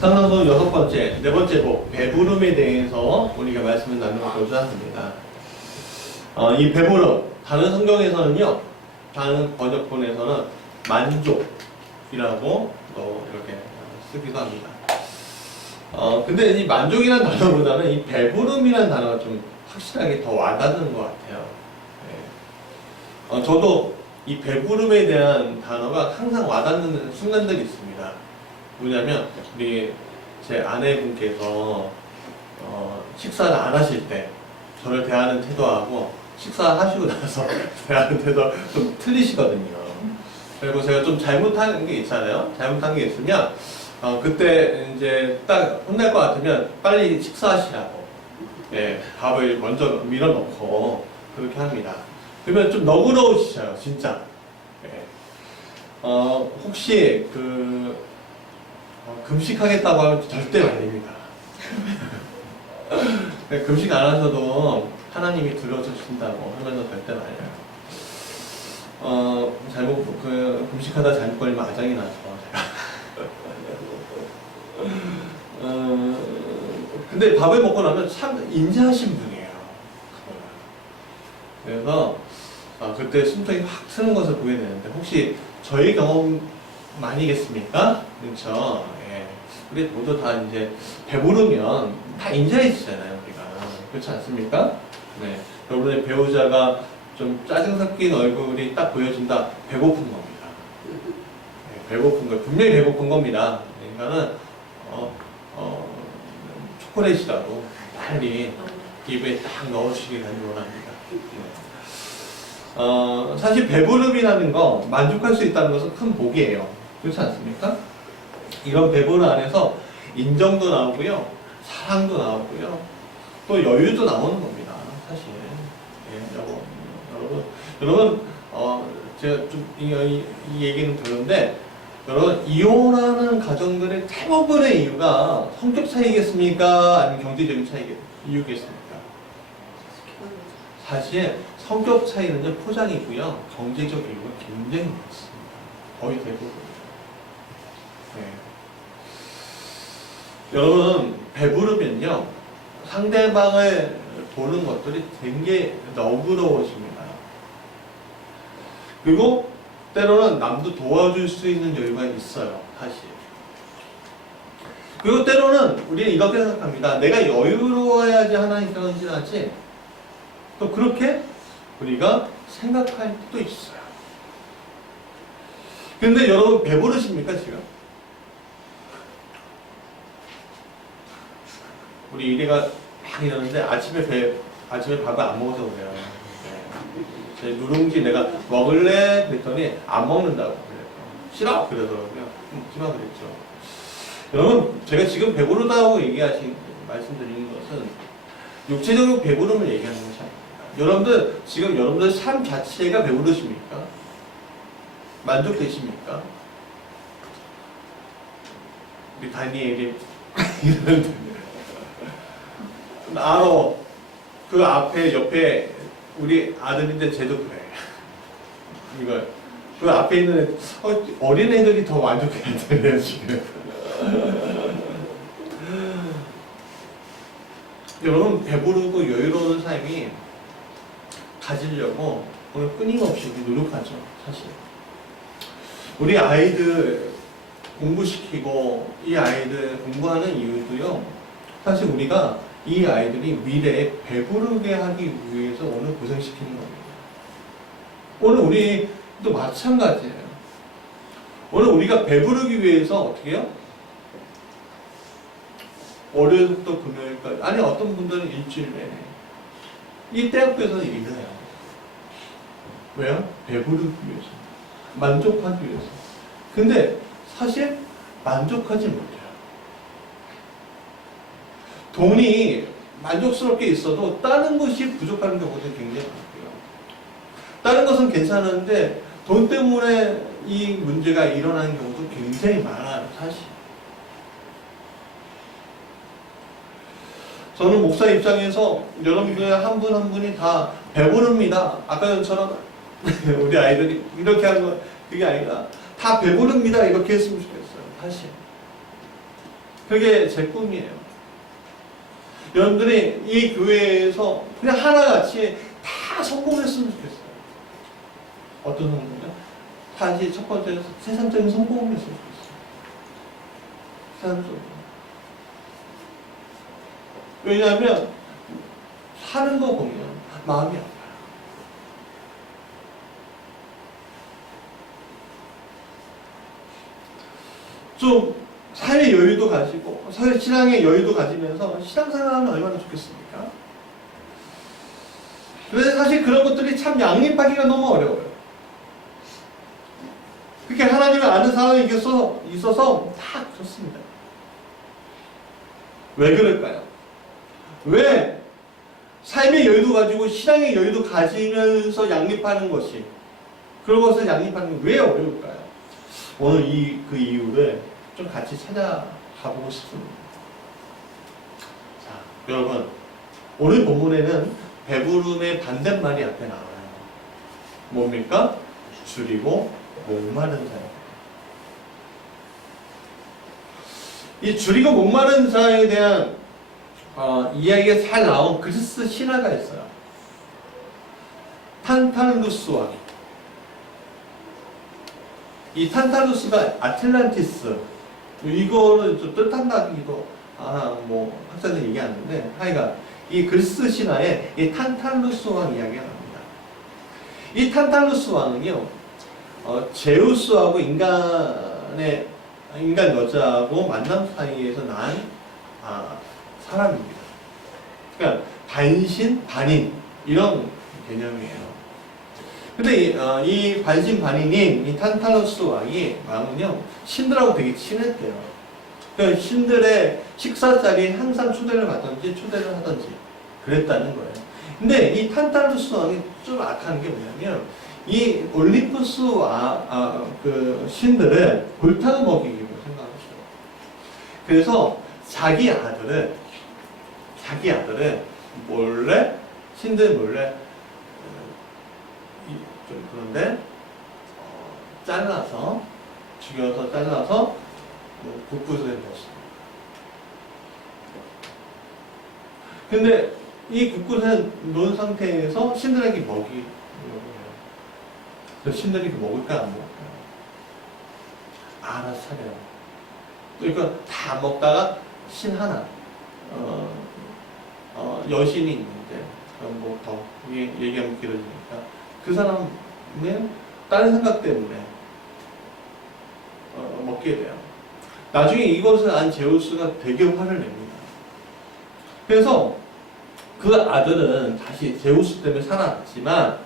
상상소 6번째, 4번째 복, 배부름에 대해서 우리가 말씀을 나누고자 합니다. 이 배부름, 다른 성경에서는요, 다른 번역본에서는 만족이라고 또 이렇게 쓰기도 합니다. 근데 이 만족이라는 단어보다는 이 배부름이라는 단어가 좀 확실하게 더 와닿는 것 같아요. 네. 저도 이 배부름에 대한 단어가 항상 와닿는 순간들이 있습니다. 뭐냐면 우리 제 아내분께서 식사를 안 하실 때 저를 대하는 태도하고 식사하시고 나서 대하는 태도가 좀 틀리시거든요. 그리고 제가 좀 잘못한 게 있잖아요. 잘못한 게 있으면 그때 이제 딱 혼날 것 같으면 빨리 식사하시라고, 예, 밥을 먼저 밀어넣고 그렇게 합니다. 그러면 좀 너그러우시죠, 진짜. 예. 혹시 금식하겠다고 하면 절대 아닙니다. 금식 안 하셔도 하나님이 들어주신다고 하면서 절대 말이에요. 금식하다 잘못 걸리면 아장이 나서 제가. 근데 밥을 먹고 나면 참 인자하신 분이에요. 그래서 그때 심장이 확 트는 것을 보게 되는데, 혹시 저희 경험 아니겠습니까? 그렇죠. 예. 우리 모두 다 이제 배부르면 다 인자해지잖아요, 우리가. 그렇지 않습니까? 네. 여러분의 배우자가 좀 짜증 섞인 얼굴이 딱 보여진다. 배고픈 겁니다. 네, 배고픈 거, 분명히 배고픈 겁니다. 그러니까는 초콜릿이라도 빨리 입에 딱 넣으시길 원합니다. 네. 사실 배부름이라는 거, 만족할 수 있다는 것은 큰 복이에요. 그렇지 않습니까? 이런 배부름 안에서 인정도 나오고요, 사랑도 나오고요, 또 여유도 나오는 겁니다. 사실. 예, 여러분, 제가 좀 이 얘기는 들었는데, 여러분, 이혼하는 가정들의 대부분의 이유가 성격 차이겠습니까? 아니면 경제적인 이유겠습니까? 사실 성격 차이는요, 포장이고요, 경제적 이유가 굉장히 많습니다. 거의 대부분. 네. 여러분, 배부르면요, 상대방을 보는 것들이 되게 너그러워집니다. 그리고 때로는 남도 도와줄 수 있는 여유가 있어요, 사실. 그리고 때로는 우리는 이렇게 생각합니다. 내가 여유로워야지 하나님께서 헌신하지. 또 그렇게 우리가 생각할 때도 있어요. 근데 여러분, 배부르십니까, 지금? 우리 이래가 막 이러는데 아침에 밥을 안 먹어서 그래요. 제 누룽지 내가 먹을래? 그랬더니 안 먹는다고 그래요. 싫어? 그러더라고요. 싫어 그랬죠. 여러분, 제가 지금 배부르다고 말씀드리는 것은 육체적으로 배부름을 얘기하는 것이 아닙니다. 여러분들 삶 자체가 배부르십니까? 만족되십니까? 우리 다니엘이 이러는데 알아. 그 옆에 우리 아들인데 쟤도 그래. 이걸. 그 앞에 있는 어린애들이 더 만족해야 되네요, 지금. 여러분, 배부르고 여유로운 삶이 가지려고 오늘 끊임없이 노력하죠, 사실. 우리 아이들 공부시키고 이 아이들 공부하는 이유도요, 사실 우리가 이 아이들이 미래에 배부르게 하기 위해서 오늘 고생시키는 겁니다. 오늘 우리도 마찬가지예요. 오늘 우리가 배부르기 위해서 어떻게 해요? 월요일부터 금요일까지, 아니 어떤 분들은 일주일 내내 이 대학교에서 일을 해요. 왜요? 배부르기 위해서, 만족하기 위해서. 근데 사실 만족하지 못해요. 돈이 만족스럽게 있어도 다른 것이 부족한 경우도 굉장히 많고요. 다른 것은 괜찮은데 돈 때문에 이 문제가 일어나는 경우도 굉장히 많아요, 사실. 저는 목사 입장에서 여러분들 한 분 한 분이 다 배부릅니다. 아까 전처럼 우리 아이들이 이렇게 하는 건 그게 아니라 다 배부릅니다. 이렇게 했으면 좋겠어요, 사실. 그게 제 꿈이에요. 여러분들이 이 교회에서 그냥 하나같이 다 성공했으면 좋겠어요. 어떤 성공이요? 다시 첫 번째 세상적인 성공을 했으면 좋겠어요. 세상적으로. 왜냐하면 사는 거 보면 마음이 아파요. 좀 사회의 여유도 가지고 사회 신앙의 여유도 가지면서 신앙생활하면 얼마나 좋겠습니까? 그런데 사실 그런 것들이 참 양립하기가 너무 어려워요. 그렇게 하나님을 아는 사람이 있어서 다 그렇습니다. 왜 그럴까요? 왜 삶의 여유도 가지고 신앙의 여유도 가지면서 양립하는 것이, 그런 것을 양립하는 게 왜 어려울까요? 오늘 그 이유를 좀 같이 찾아가보고 싶습니다. 자, 여러분, 오늘 본문에는 배부름의 반대말이 앞에 나와요. 뭡니까? 줄이고 목마른 자예요. 이 줄이고 목마른 자에 대한 이야기가 잘 나온 그리스 신화가 있어요. 탄탈루스 왕. 이 탄탈루스가 아틀란티스, 이거를 좀 뜻한다기도 뭐 학자들이 얘기하는데, 하여간 이 그리스 신화에 이 탄탈루스 왕 이야기가 납니다. 이 탄탈루스 왕은요, 제우스하고 인간 여자하고 만남 사이에서 난 사람입니다. 그러니까 반신 반인 이런 개념이에요. 근데 이 반신 반인인 이 탄탈루스 왕은요, 신들하고 되게 친했대요. 그러니까 신들의 식사 자리에 항상 초대를 하든지 그랬다는 거예요. 근데 이 탄탈루스 왕이 좀 악한 게 뭐냐면, 이 올림푸스 그 신들을 골탕을 먹이기로 생각했어요. 그래서 자기 아들을 몰래, 신들 몰래 좀 그런데 죽여서 잘라서 국부수에 넣었어요. 근데 이 국부수에 놓은 상태에서 신들에게 먹이려고 해요. 그래서 신들이 먹을까 안 먹을까요? 알아서 차려요. 그러니까 다 먹다가 신 하나, 여신이 있는데, 뭐 더 얘기하면 길어지니까, 그 사람은 다른 생각 때문에 먹게 돼요. 나중에 이것을 안 제우스가 되게 화를 냅니다. 그래서 그 아들은 다시 제우스 때문에 살아났지만,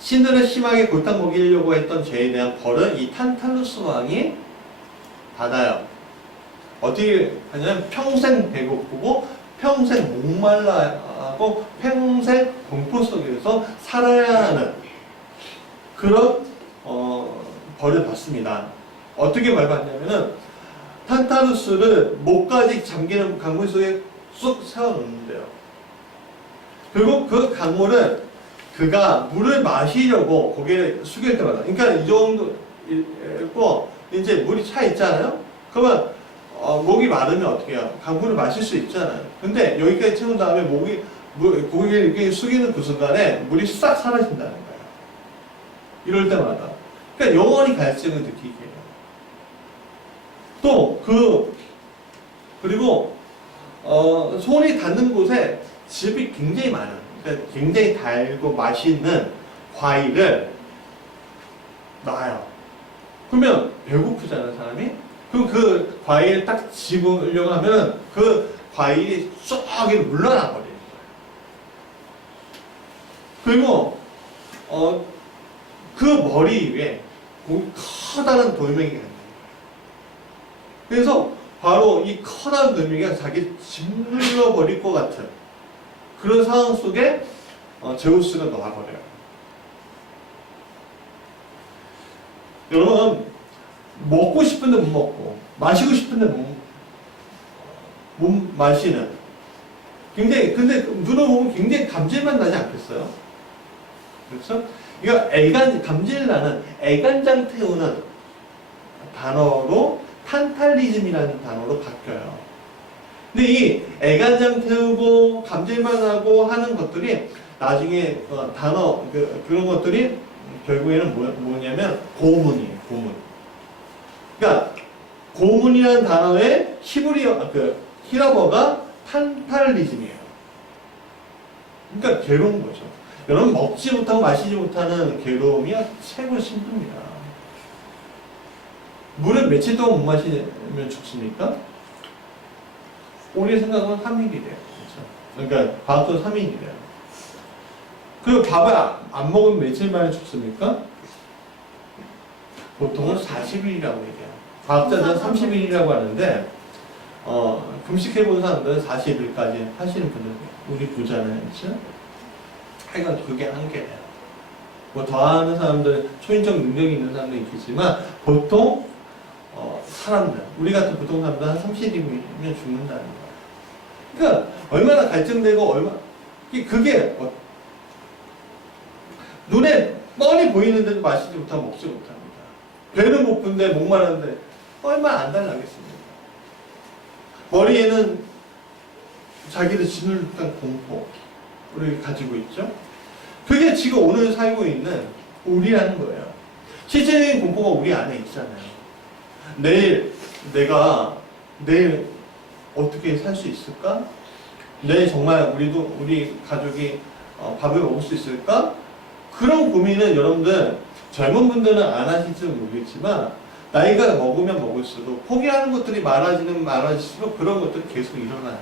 신들을 심하게 골탕 먹이려고 했던 죄에 대한 벌은 이 탄탈루스 왕이 받아요. 어떻게 하냐면 평생 배고프고 평생 목말라하고 평생 공포 속에서 살아야 하는 그런 벌을 받습니다. 어떻게 벌 받냐면은 탄탈루스를 목까지 잠기는 강물 속에 쑥 세워놓는데요. 그리고 그 강물을 그가 물을 마시려고 고개를 숙일 때마다, 그러니까 이 정도 있고 이제 물이 차 있잖아요. 그러면 목이 마르면 어떻게 해요? 강물을 마실 수 있잖아요. 근데 여기까지 채운 다음에 고개를 이렇게 숙이는 그 순간에 물이 싹 사라진다는 거예요. 이럴 때마다. 그러니까 영원히 갈증을 느끼게 해요. 또 그리고 손이 닿는 곳에 즙이 굉장히 많아요. 그러니까 굉장히 달고 맛있는 과일을 놔요. 그러면 배고프잖아요, 사람이? 그럼 그 과일을 딱 집으려고 하면 그 과일이 쏙 물러나 버리는 거예요. 그리고 그 머리 위에 커다란 돌멩이가 있는 거예요. 그래서 바로 이 커다란 돌멩이가 자기 짓눌러 버릴 것 같은 그런 상황 속에 제우스가 놓아버려요. 여러분, 먹고 싶은데 못 먹고 마시고 싶은데 못 마시는, 굉장히, 근데 눈으로 보면 굉장히 감질만 나지 않겠어요? 그렇죠? 이거 감질 나는 애간장 태우는 단어로 판탈리즘이라는 단어로 바뀌어요. 근데 이 애간장 태우고 감질만 하고 하는 것들이 나중에 단어 그런 것들이 결국에는 뭐냐면 고문이에요. 고문. 그러니까 고문이라는 단어의 히브리어 히라버가 판탈리즘이에요. 그러니까 괴로운 거죠. 여러분 먹지 못하고 마시지 못하는 괴로움이 최고 힘듭니다. 물을 며칠 동안 못 마시면 죽습니까? 우리 생각은 3일이래요. 그렇죠? 그러니까 과학도 3일이래요. 그 밥을 안 먹으면 며칠 만에 죽습니까? 보통은 40일이라고 얘기해요. 과학자들은 30일이라고 하는데 금식해본 사람들은 40일까지 하시는 분들 우리 부자는 그렇죠? 하여간 그게 한계래요. 뭐 더하는 사람들, 초인적 능력이 있는 사람도 있겠지만 보통 사람들, 우리 같은 보통 사람들 한 30일이면 죽는다는 거예요. 그러니까 얼마나 갈증되고 그게 눈에 뻔히 보이는데도 마시지 못하고 먹지 못합니다. 배는 고픈데 목마른데 얼마나 안 달라겠습니까? 머리에는 자기를 짓눌 듯한 공포를 가지고 있죠. 그게 지금 오늘 살고 있는 우리라는 거예요. 실제적인 공포가 우리 안에 있잖아요. 내일 어떻게 살 수 있을까? 내일 정말 우리 가족이 밥을 먹을 수 있을까? 그런 고민은 여러분들 젊은 분들은 안 하실지는 모르겠지만 나이가 먹을수록 포기하는 것들이 많아질수록 그런 것들이 계속 일어나요.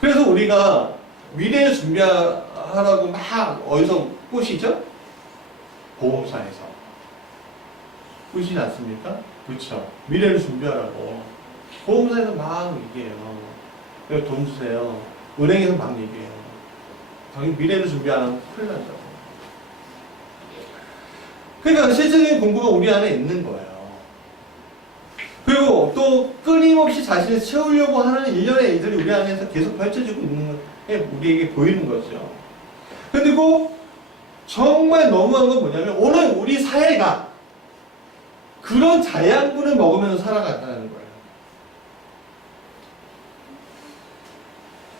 그래서 우리가 미래를 준비하라고 막 어디서 꼬시죠? 보험사에서 꼬시지 않습니까? 그렇죠. 미래를 준비하라고 보험사에서 막 얘기해요. 돈 주세요. 은행에서 막 얘기해요. 당연히 미래를 준비 안 하면 큰일 나죠. 그러니까 실질적인 공부가 우리 안에 있는 거예요. 그리고 또 끊임없이 자신을 채우려고 하는 일련의 일들이 우리 안에서 계속 펼쳐지고 있는 게 우리에게 보이는 거죠. 그리고 정말 너무한 건 뭐냐면 오늘 우리 사회가 그런 자양분을 먹으면서 살아간다는 거예요.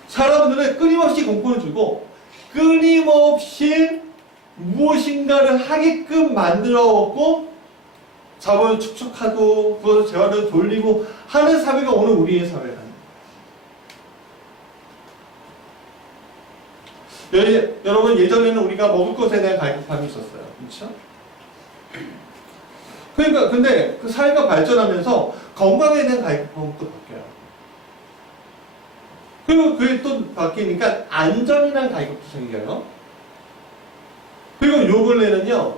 사람들은 끊임없이 공포를 주고 끊임없이 무엇인가를 하게끔 만들어왔고 자본을 축적하고 그것을 재화를 돌리고 하는 사회가 오늘 우리의 사회라는 거예요. 여러분 예전에는 우리가 먹을 것에 대한 갈급함이 있었어요. 그렇죠? 그러니까 근데 그 사회가 발전하면서 건강에 대한 갈급함도 바뀌어요. 그리고 그게 또 바뀌니까 안전이라는 갈급도 생겨요. 그리고 요 근래는요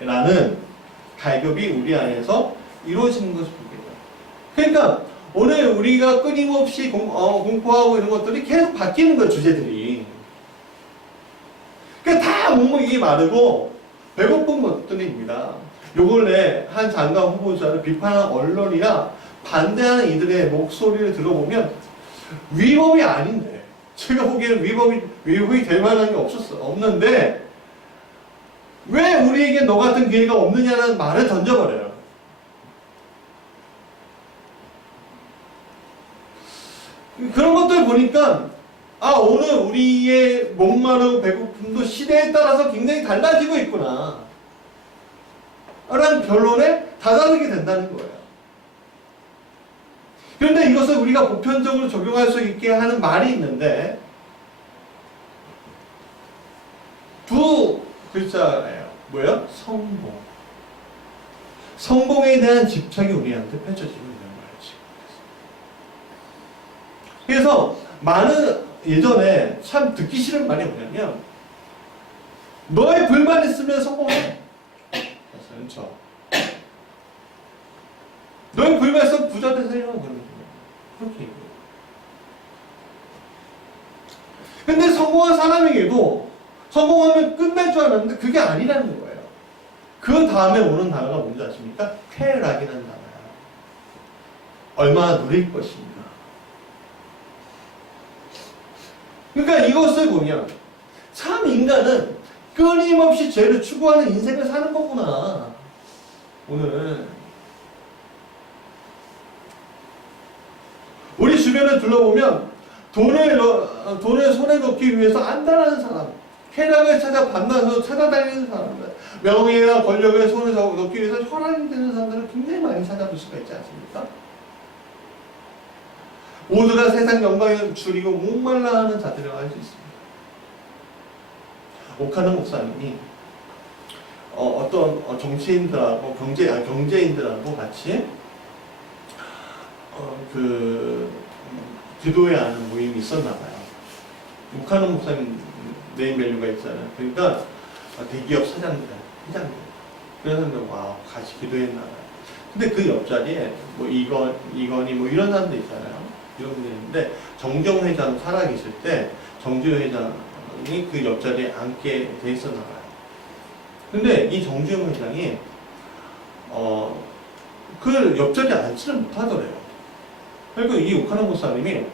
기회라는 갈급이 우리 안에서 이루어지는 것을 보게 돼요. 그러니까 오늘 우리가 끊임없이 공포하고 이런 것들이 계속 바뀌는 거예요. 주제들이. 그러니까 다 목목이 마르고 배고픈 것들입니다. 요 근래 한 장관 후보자를 비판한 언론이나 반대하는 이들의 목소리를 들어보면 위법이 아닌데 제가 보기에는 위법이 될 만한 게 없는데 왜 우리에게 너 같은 기회가 없느냐는 말을 던져버려요. 그런 것들 보니까 오늘 우리의 목마르고 배고픔도 시대에 따라서 굉장히 달라지고 있구나 라는 결론에 다다르게 된다는 거예요. 그런데 이것을 우리가 보편적으로 적용할 수 있게 하는 말이 있는데 두 글자예요. 뭐예요? 성공. 성공에 대한 집착이 우리한테 펼쳐지고 있는 거예요. 그래서 많은 예전에 참 듣기 싫은 말이 뭐냐면 너의 불만 있으면 성공해. 그렇죠. 너의 불만 있으면 부자 되세요. 그렇게 얘기해요. 근데 성공한 사람에게도 성공하면 끝날 줄 알았는데 그게 아니라는 거예요. 그 다음에 오는 단어가 뭔지 아십니까? 쾌락이라는 단어예요. 얼마나 누릴 것인가. 그러니까 이것을 보면 참 인간은 끊임없이 죄를 추구하는 인생을 사는 거구나. 오늘 우리 주변을 둘러보면 돈을 손에 넣기 위해서 안달하는 사람, 쾌락을 찾아 반나서 찾아다니는 사람들, 명예나 권력을 손에 넣기 위해서 혈안이 되는 사람들을 굉장히 많이 찾아볼 수가 있지 않습니까? 모두가 세상 영광을 줄이고 목말라 하는 자들이라고 할 수 있습니다. 오카노 목사님이 어떤 정치인들하고 경제인들하고 같이 기도해야 하는 모임이 있었나 봐요. 오카노 목사님 네임밸류가 있잖아요. 그러니까 대기업 사장들, 회장들. 그래서 와 같이 기도했나 봐요. 근데 그 옆자리에 뭐 이건희 뭐 이런 사람들 있잖아요. 이런 분들 있는데 정경 회장 살아계실 때 정주 회장이 그 옆자리에 앉게 돼 있었나 봐요. 근데 이 정주영 회장이 그 옆자리에 앉지를 못하더래요. 그러니까 이 오카노 목사님이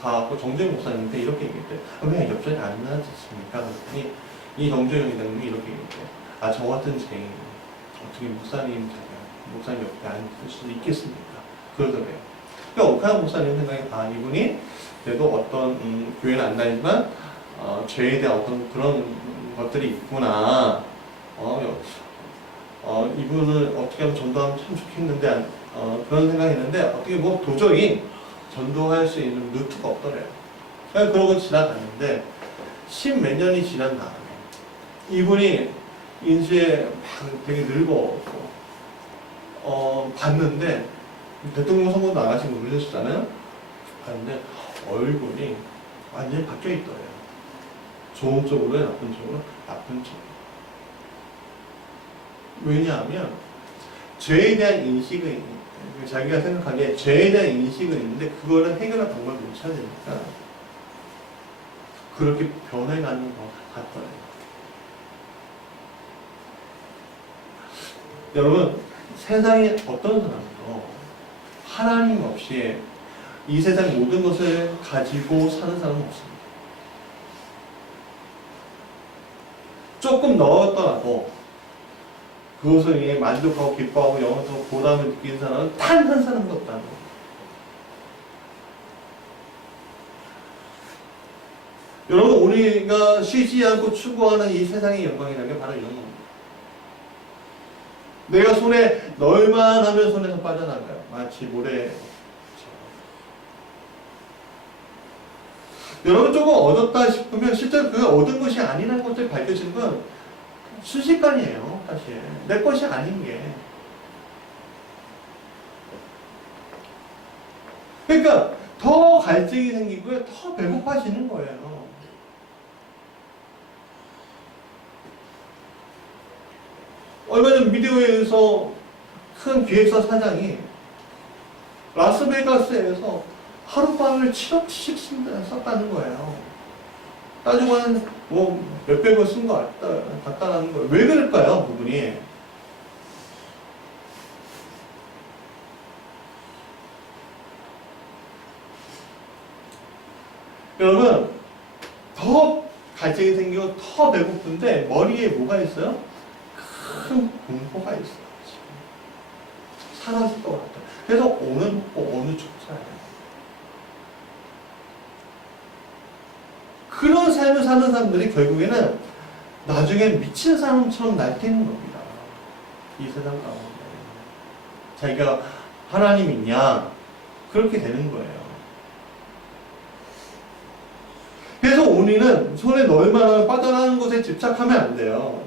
가고 정주영 목사님한테 이렇게 얘기했대. 왜 옆자리에 안 앉았습니까? 그랬더니 이 정주영 회장님이 이렇게 얘기했대. 아, 저 같은 죄인 어떻게 목사님 옆에 앉을 수 있겠습니까? 그러더래요. 그러니까 오카노 목사님 생각에 이분이 그래도 어떤 교회는 안 다니지만 죄에 대한 어떤 그런 것들이 있구나. 이분을 어떻게 하면 전도하면 참 좋겠는데 그런 생각했는데 어떻게 뭐 도저히 전도할 수 있는 루트가 없더래요. 그러고 지나갔는데 10몇 년이 지난 다음에 이분이 인수에 막 되게 늙어갖고 봤는데 대통령 선거도 나가신 거 모르셨잖아요. 봤는데 얼굴이 완전히 바뀌어 있더래요. 좋은 쪽으로 나쁜 쪽으로, 나쁜 쪽으로. 왜냐하면 죄에 대한 인식은 자기가 생각하기에 죄에 대한 인식은 있는데 그거를 해결할 방법을 못 찾으니까 그렇게 변해가는 것 같더라고요. 여러분, 세상에 어떤 사람도 하나님 없이 이 세상 모든 것을 가지고 사는 사람은 없습니다. 조금 넣었더라도 그것을 위해 만족하고 기뻐하고 영원토 보람을 느끼는 사람은 단 한 사람도 없다는 겁니다. 여러분, 우리가 쉬지 않고 추구하는 이 세상의 영광이라는 게 바로 이런 겁니다. 내가 손에 넣을만 하면 손에서 빠져나가요. 마치 모래. 여러분, 조금 얻었다 싶으면 실제로 그 얻은 것이 아니라는 것들이 밝혀지는 건 순식간이에요. 사실 내 것이 아닌 게. 그러니까 더 갈증이 생기고요, 더 배고파지는 거예요. 얼마 전 미디어에서 큰 기획사 사장이 라스베가스에서 하룻밤을 7억씩 썼다는 거예요. 따지고 한 뭐 몇백을 쓴 거 같다라는 거예요. 왜 그럴까요, 그분이? 여러분, 더 갈증이 생기고 더 배고픈데 머리에 뭐가 있어요? 큰 공포가 있어요. 사라질 것 같아요. 그래서 오늘 먹고 오늘 죽잖아요. 그런 삶을 사는 사람들이 결국에는 나중에 미친 사람처럼 날뛰는 겁니다. 이 세상 가운데. 자기가 하나님 있냐? 그렇게 되는 거예요. 그래서 우리는 손에 넣을 만한 빠져나가는 것에 집착하면 안 돼요.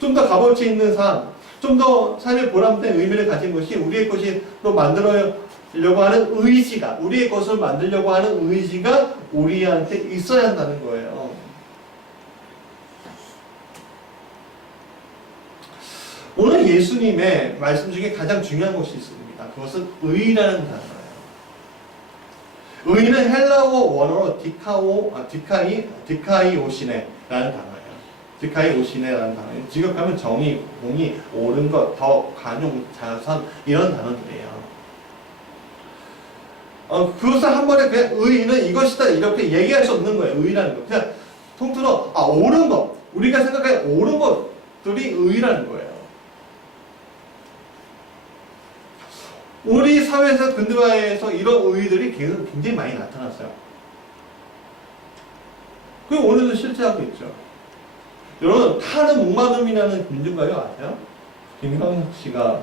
좀 더 값어치 있는 삶, 좀 더 삶의 보람된 의미를 가진 것이 우리의 것이 또 만들려고 하는 의지가, 우리의 것을 만들려고 하는 의지가 우리한테 있어야 한다는 거예요. 오늘 예수님의 말씀 중에 가장 중요한 것이 있습니다. 그것은 의라는 단어예요. 의는 헬라어 원어로 디카이오시네라는 단어예요. 디카이오시네라는 단어예요. 직역하면 정의, 공의, 옳은 것, 더, 관용, 자선 이런 단어들이에요. 그것을 한 번에 그냥 의는 이것이다 이렇게 얘기할 수 없는 거예요. 의라는 것. 그냥 통틀어 옳은 것, 우리가 생각하는 옳은 것들이 의라는 거예요. 우리 사회에서 근대화에서 이런 의들이 굉장히 많이 나타났어요. 그게 오늘도 실제하고 있죠. 여러분, 타는 목마름이라는 민중가요 아세요? 김광석 씨가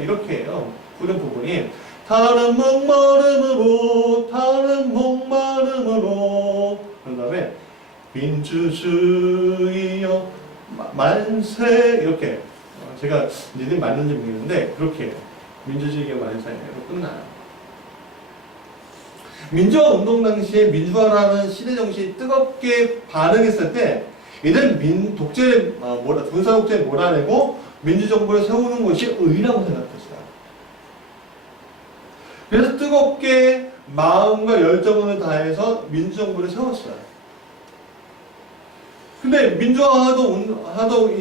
이렇게 해요. 부른 부분이 타는 목마름으로 그런 다음에 민주주의여 만세 이렇게 제가 니들 맞는지 모르겠는데 그렇게 해요. 민주주의가 만세로 끝나요. 민주화 운동 당시에 민주화라는 시대 정신이 뜨겁게 반응했을 때 이들은 독재를 군사 독재를 몰아내고 민주정부를 세우는 것이 의라고 생각했어요. 그래서 뜨겁게 마음과 열정을 다해서 민주정부를 세웠어요. 근데 민주화하던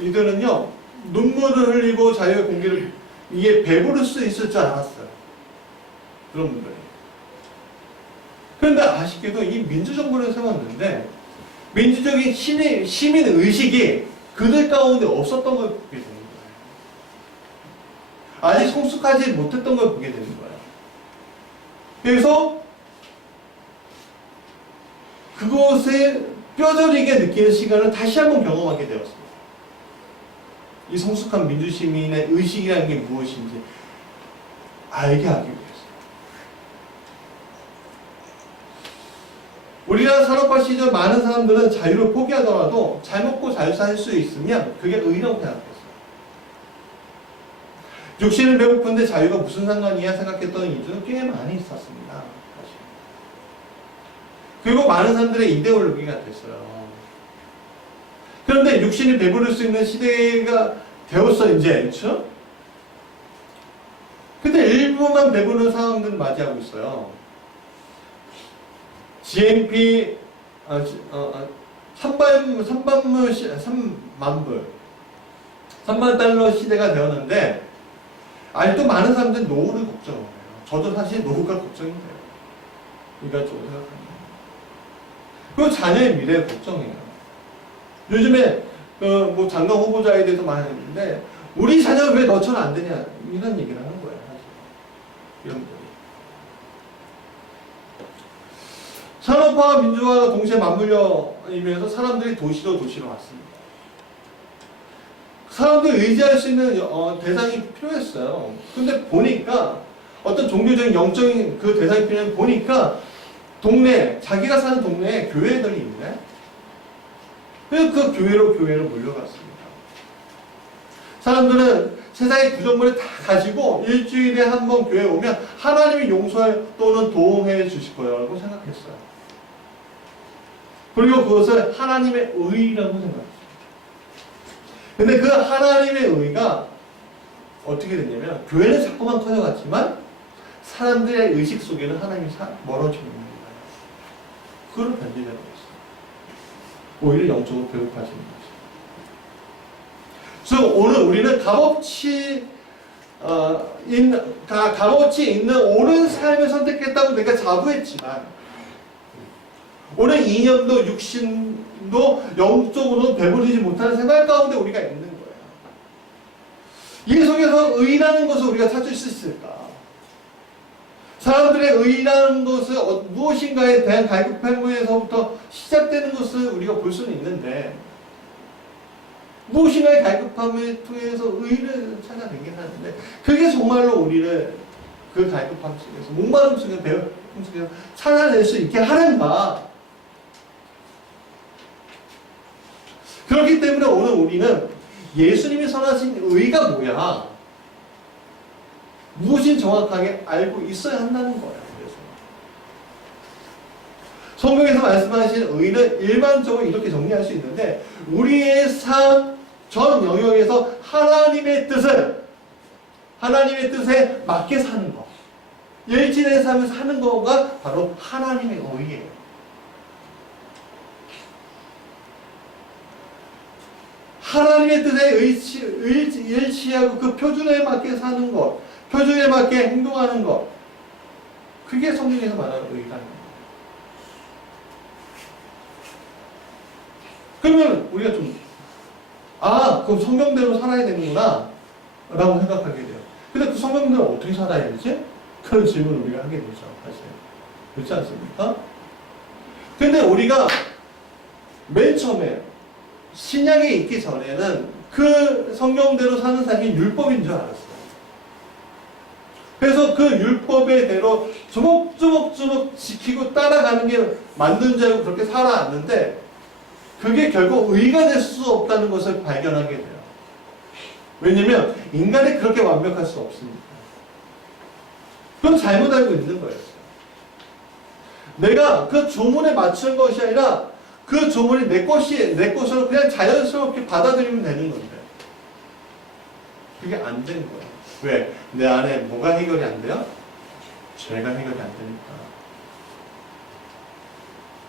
이들은요 눈물을 흘리고 자유의 공기를 이게 배부를 수 있을 줄 알았어요. 그런 분들이. 그런데 아쉽게도 이 민주정부를 세웠는데 민주적인 시민 의식이 그들 가운데 없었던 걸 보게 되는 거예요. 아직 성숙하지 못했던 걸 보게 되는 거예요. 그래서 그것에 뼈저리게 느끼는 시간을 다시 한번 경험하게 되었습니다. 이 성숙한 민주시민의 의식이라는 게 무엇인지 알게 하기 위해서. 우리나라 산업화 시절 많은 사람들은 자유를 포기하더라도 잘 먹고 잘 살 수 있으면 그게 의라고 생각했어요. 육신은 배고픈데 자유가 무슨 상관이야 생각했던 이들은 꽤 많이 있었습니다. 사실. 그리고 많은 사람들의 이데올로기가 됐어요. 그런데 육신이 배부를 수 있는 시대가 되었어 이제, 그렇죠? 근데 일부만 배부른 상황들을 맞이하고 있어요. GNP 3만 달러 시대가 되었는데 아직도 많은 사람들이 노후를 걱정을 해요. 저도 사실 노후가 걱정이 돼요. 인간적으로 생각하면. 그리고 자녀의 미래를 걱정해요. 요즘에 뭐 장관 후보자에 대해서 많이 했는데 우리 자녀 왜 너처럼 안 되냐 이런 얘기를 하는 거예요. 사실. 이런 분들이. 산업화와 민주화가 동시에 맞물려이면서 사람들이 도시로 왔습니다. 사람들이 의지할 수 있는 대상이 필요했어요. 근데 보니까 어떤 종교적인 영적인 그 대상이 필요한 보니까 자기가 사는 동네에 교회들이 있네. 그래서 그 교회로 몰려갔습니다. 사람들은 세상의 구정물을 다 가지고 일주일에 한 번 교회에 오면 하나님이 용서해 또는 도움해 주실 거라고 생각했어요. 그리고 그것을 하나님의 의라고 생각했어요. 근데 그 하나님의 의가 어떻게 됐냐면 교회는 자꾸만 커져갔지만 사람들의 의식 속에는 하나님이 멀어지고 있는 거예요. 그걸 변제되는 거예요. 오히려 영적으로 배고파지는 거죠. 그래서 오늘 우리는 값어치 있는 옳은 삶을 선택했다고 내가 자부했지만 오늘 이념도 육신도 영적으로 배부르지 못하는 생활 가운데 우리가 있는 거예요. 이 속에서 의라는 것을 우리가 찾을 수 있을까? 사람들의 의라는 것은 무엇인가에 대한 갈급함에서부터 시작되는 것을 우리가 볼 수는 있는데 무엇인가의 갈급함을 통해서 의를 찾아내긴 하는데 그게 정말로 우리를 그 갈급함 속에서 목마름 속에서 배고픔 속에서 찾아낼 수 있게 하는가? 그렇기 때문에 오늘 우리는 예수님이 선하신 의가 뭐야? 무엇인 정확하게 알고 있어야 한다는 거예요. 그래서 성경에서 말씀하신 의는 일반적으로 이렇게 정리할 수 있는데 우리의 삶 전 영역에서 하나님의 뜻에 맞게 사는 것, 일진의 삶을 사는 거가 바로 하나님의 의예요. 하나님의 뜻에 일치하고 그 표준에 맞게 사는 것, 표준에 맞게 행동하는 것, 그게 성경에서 말하는 의라는 거예요. 그러면 우리가 그럼 성경대로 살아야 되는구나 라고 생각하게 돼요. 근데 그 성경대로 어떻게 살아야 되지? 그런 질문을 우리가 하게 되죠. 사실. 그렇지 않습니까? 근데 우리가 맨 처음에 신약에 있기 전에는 그 성경대로 사는 삶이 율법인 줄 알았어요. 그래서 그 율법의 대로 주먹주먹 지키고 따라가는 게 맞는 줄 알고 그렇게 살아왔는데 그게 결국 의가 될 수 없다는 것을 발견하게 돼요. 왜냐면 인간이 그렇게 완벽할 수 없습니다. 그건 잘못 알고 있는 거예요. 내가 그 조문에 맞춘 것이 아니라 그 조문이 내 것으로 그냥 자연스럽게 받아들이면 되는 건데 그게 안 된 거예요. 왜? 내 안에 뭐가 해결이 안 돼요? 죄가 해결이 안 되니까.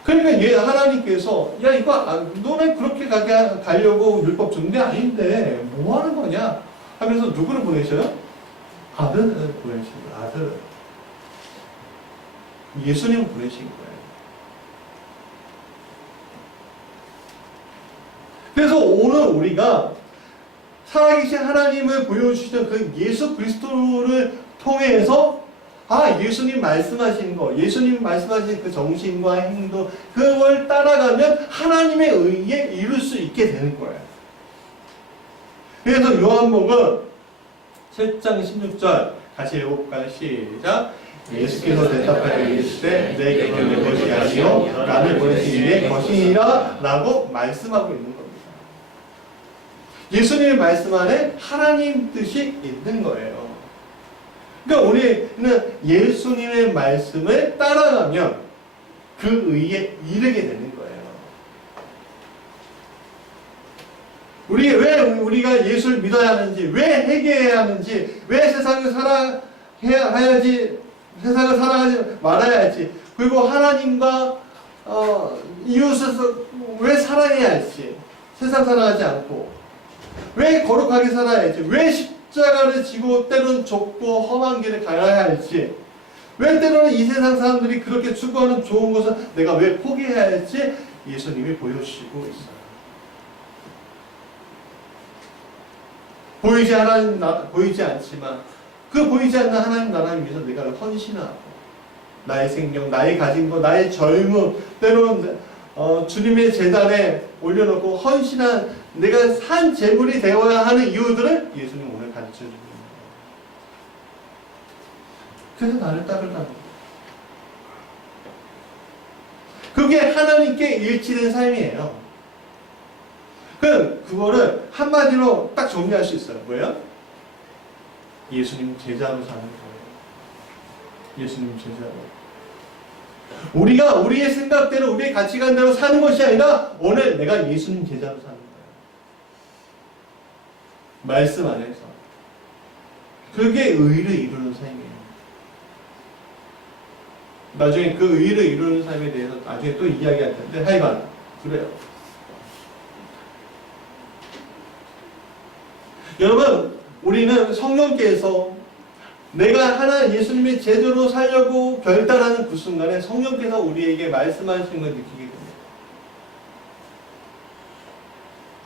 그러니까 하나님께서 야 이거 너네 그렇게 가려고 율법 준 게 아닌데 뭐 하는 거냐 하면서 누구를 보내셔요? 아들을 보내신 거예요. 아들을. 예수님을 보내신 거예요. 그래서 오늘 우리가 살아계신 하나님을 보여주시던 그 예수 그리스도를 통해서 예수님 말씀하신 거, 예수님 말씀하신 그 정신과 행동, 그걸 따라가면 하나님의 의에 이룰 수 있게 되는 거예요. 그래서 요한복음 7장 16절 같이 읽어볼까요? 시작. 예수께서 대답하여 이르시되 내 것은 내 것이 아니요 나를 보내신 이의 것이니라 라고 말씀하고 있는 겁니다. 예수님의 말씀 안에 하나님 뜻이 있는 거예요. 그러니까 우리는 예수님의 말씀을 따라가면 그 의에 이르게 되는 거예요. 왜 우리가 예수를 믿어야 하는지, 왜 회개해야 하는지, 왜 세상을 살아가지 말아야 할지, 그리고 하나님과 이웃을 왜 사랑해야 할지, 세상 살아가지 않고 왜 거룩하게 살아야 할지, 왜 십자가를 지고 때로는 좁고 험한 길을 가야 할지, 왜 때로는 이 세상 사람들이 그렇게 추구하는 좋은 것을 내가 왜 포기해야 할지 예수님이 보여주시고 있어요. 보이지 않지만 그 보이지 않는 하나님 나라를 위해서 내가 헌신하고 나의 생명, 나의 가진 것, 나의 젊음, 때로는 주님의 제단에 올려놓고 헌신한 내가 산 제물이 되어야 하는 이유들을 예수님 오늘 가르쳐 주는 거예요. 그래서 나를 따르라는 거예요. 그게 하나님께 일치된 삶이에요. 그거를 한마디로 딱 정리할 수 있어요. 뭐예요? 예수님 제자로 사는 거예요. 예수님 제자로. 우리가 우리의 생각대로 우리의 가치관대로 사는 것이 아니라 오늘 내가 예수님 제자로 사는 거예요. 말씀 안에서. 그게 의를 이루는 삶이에요. 나중에 그 의를 이루는 삶에 대해서 나중에 또 이야기할 텐데 하여간 그래요. 여러분, 우리는 성령께서 내가 예수님의 제자로 살려고 결단하는 그 순간에 성령께서 우리에게 말씀하시는 걸 느끼게 됩니다.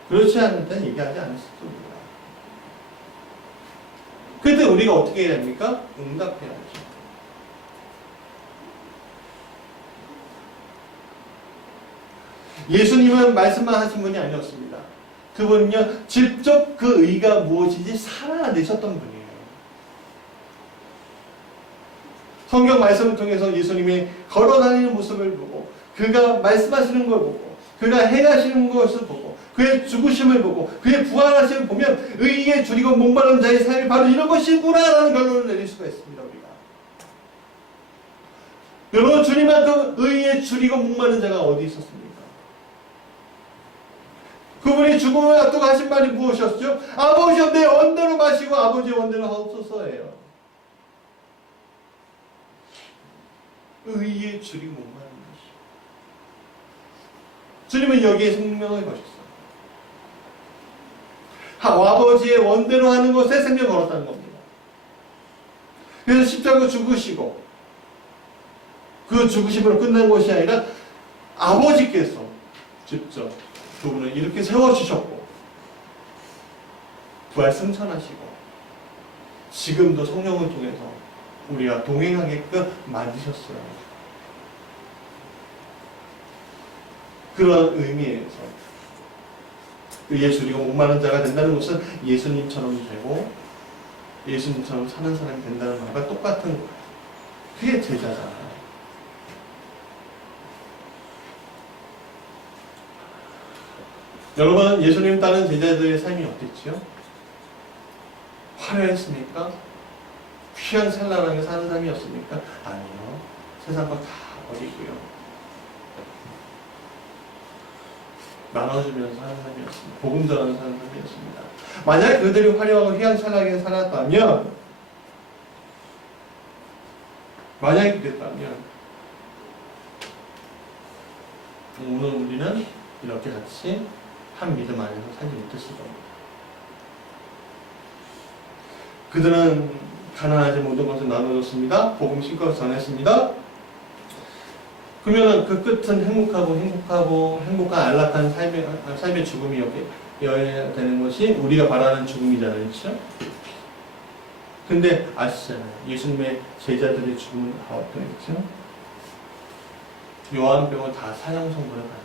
그렇지 않을 때는 얘기하지 않을 수도 있습니다. 그때 우리가 어떻게 해야 합니까? 응답해야죠. 예수님은 말씀만 하신 분이 아니었습니다. 그분은요, 직접 그 의가 무엇인지 살아내셨던 분이에요. 성경 말씀을 통해서 예수님이 걸어다니는 모습을 보고, 그가 말씀하시는 걸 보고, 그가 행하시는 것을 보고, 그의 죽으심을 보고, 그의 부활하심을 보면 의에 줄이고 목마른 자의 삶이 바로 이런 것이구나라는 결론을 내릴 수가 있습니다. 우리가. 여러분, 주님만큼 의에 줄이고 목마른 자가 어디 있었습니까? 그분이 죽음을 앞두고 하신 말이 무엇이었죠? 아버지여 내 원대로 마시고 아버지의 원대로 하옵소서예요. 의에 줄이고 목마른 것이요. 주님은 여기에 생명을 거셨어요. 아버지의 원대로 하는 것에 생명을 걸었다는 겁니다. 그래서 십자가로 죽으시고 그 죽으심으로 끝난 것이 아니라 아버지께서 직접 두 분을 이렇게 세워주셨고 부활 승천하시고 지금도 성령을 통해서 우리가 동행하게끔 만드셨어요. 그런 의미에서 예수 우리가 목마른 자가 된다는 것은 예수님처럼 되고 예수님처럼 사는 사람이 된다는 말과 똑같은 거예요. 그게 제자잖아요. 여러분, 예수님 따른 제자들의 삶이 어땠지요? 화려했습니까? 휘황찬란하게 사는 삶이었습니까? 아니요. 세상과 다 버리고요. 나눠주면서 사는 삶이었습니다. 복음 전하는 사는 삶이었습니다. 만약 그들이 화려하고 휘황찬란하게 살았다면, 만약에 그랬다면, 오늘 우리는 이렇게 같이 한 믿음 안에서 살지 못했을 겁니다. 그들은 가난하지 모든 것을 나눠줬습니다. 복음 신고 전했습니다. 그러면 그 끝은 행복한 안락한 삶의 죽음이어야 되는 것이 우리가 바라는 죽음이잖아요. 그렇죠? 근데 아시잖아요. 예수님의 제자들의 죽음은 다 어떠했죠? 요한병은 다 사형선고를 받았어요.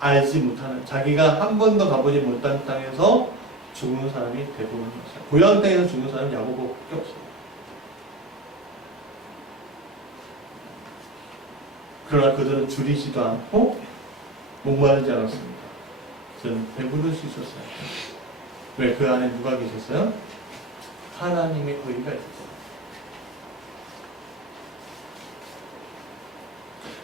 알지 못하는, 자기가 한 번도 가보지 못한 땅에서 죽은 사람이 대부분이었어요. 고향 땅에서 죽은 사람은 야고보밖에 없어요. 그러나 그들은 줄이지도 않고 목마르지 않았습니다. 그들은 배부를 수 있었어요. 왜? 그 안에 누가 계셨어요? 하나님의 의가 있었어요.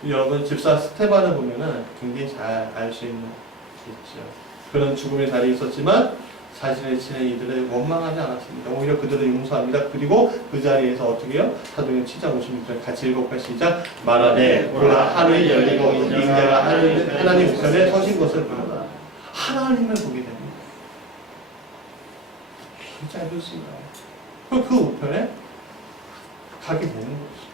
여러분, 집사 스테반을 보면은 굉장히 잘 알 수 있는 게 있죠. 그런 죽음의 자리에 있었지만 자신의 친한 이들을 원망하지 않았습니다. 오히려 그들을 용서합니다. 그리고 그 자리에서 어떻게 해요? 사도행 7장 56절 같이 읽어볼까요? 시작. 말하되 보라 하늘이 열리고 인자가 하나님 우편에 서신 것을 보라. 하나님을 보게 됩니다. 진짜 알겠습니다. 그 우편에 가게 되는 거죠.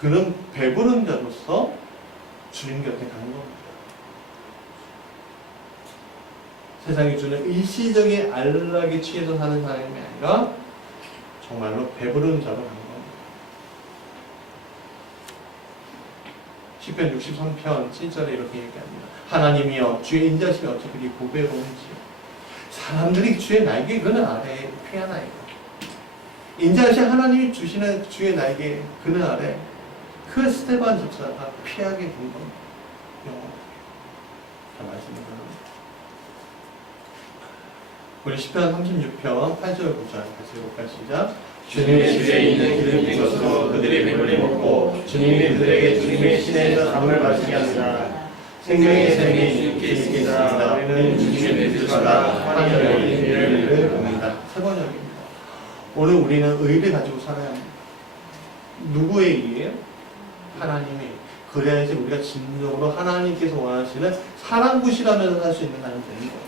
그는 배부른 자로서 주님 곁에 가는 겁니다. 세상이 주는 일시적인 안락에 취해서 사는 사람이 아니라 정말로 배부른 자로 가는 겁니다. 시편 63편 7절에 이렇게 얘기합니다. 하나님이여 주의 인자심이 어찌 그리 보배로운지요. 사람들이 주의 날개 그늘 아래에 피하나이다. 인자하신 하나님이 주시는 주의 날개 그늘 아래 그 스테반 집사가 피하게 된 겁니다. 자, 말씀입니다. 우리 시편 36편 8절 9절 같이 읽어볼까요? 시작. 주님의 집에 있는 기름진 것으로 그들이 배불리 먹고 주님이 그들에게 주님의 시내에서 담을 마시게 합니다. 생명의 샘이 주님께 있습니다. 우리는 주님의 뜻을 받아 환희를 의를 봅니다. 세 번역입니다. 오늘 우리는 의를 가지고 살아야 합니다. 누구의 의예요? 하나님의. 그래야지 우리가 진정으로 하나님께서 원하시는 사랑굿이라면서 살 수 있는 사람이 되는 거예요.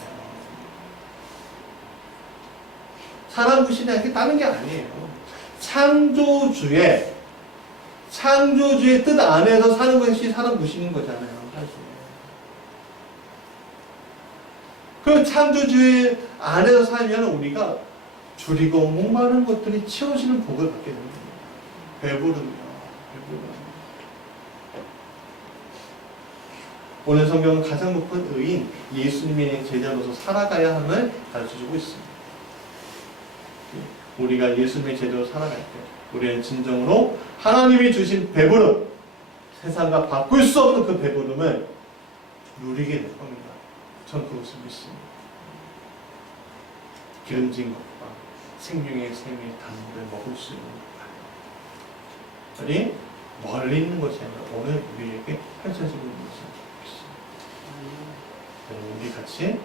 사랑굿이라는 게 다른 게 아니에요. 창조주의 뜻 안에서 사는 것이 사랑굿인 거잖아요. 사실. 그 창조주의 안에서 살면 우리가 줄이고 목마른 것들이 채워지는 복을 받게 됩니다. 배부르며. 오늘 성경은 가장 높은 의인 예수님의 제자로서 살아가야 함을 가르쳐주고 있습니다. 우리가 예수님의 제자로 살아갈 때 우리는 진정으로 하나님이 주신 배부름, 세상과 바꿀 수 없는 그 배부름을 누리게 될 겁니다. 전 그것을 믿습니다. 기름진 것과 생명의 샘의 단물을 먹을 수 있는 것. 우리 멀리 있는 것이 아니라 오늘 우리에게 펼쳐지고 있는 것을 믿습니다. 우리 같이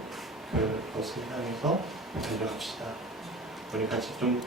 그것을 향해서 달려갑시다. 우리 같이 좀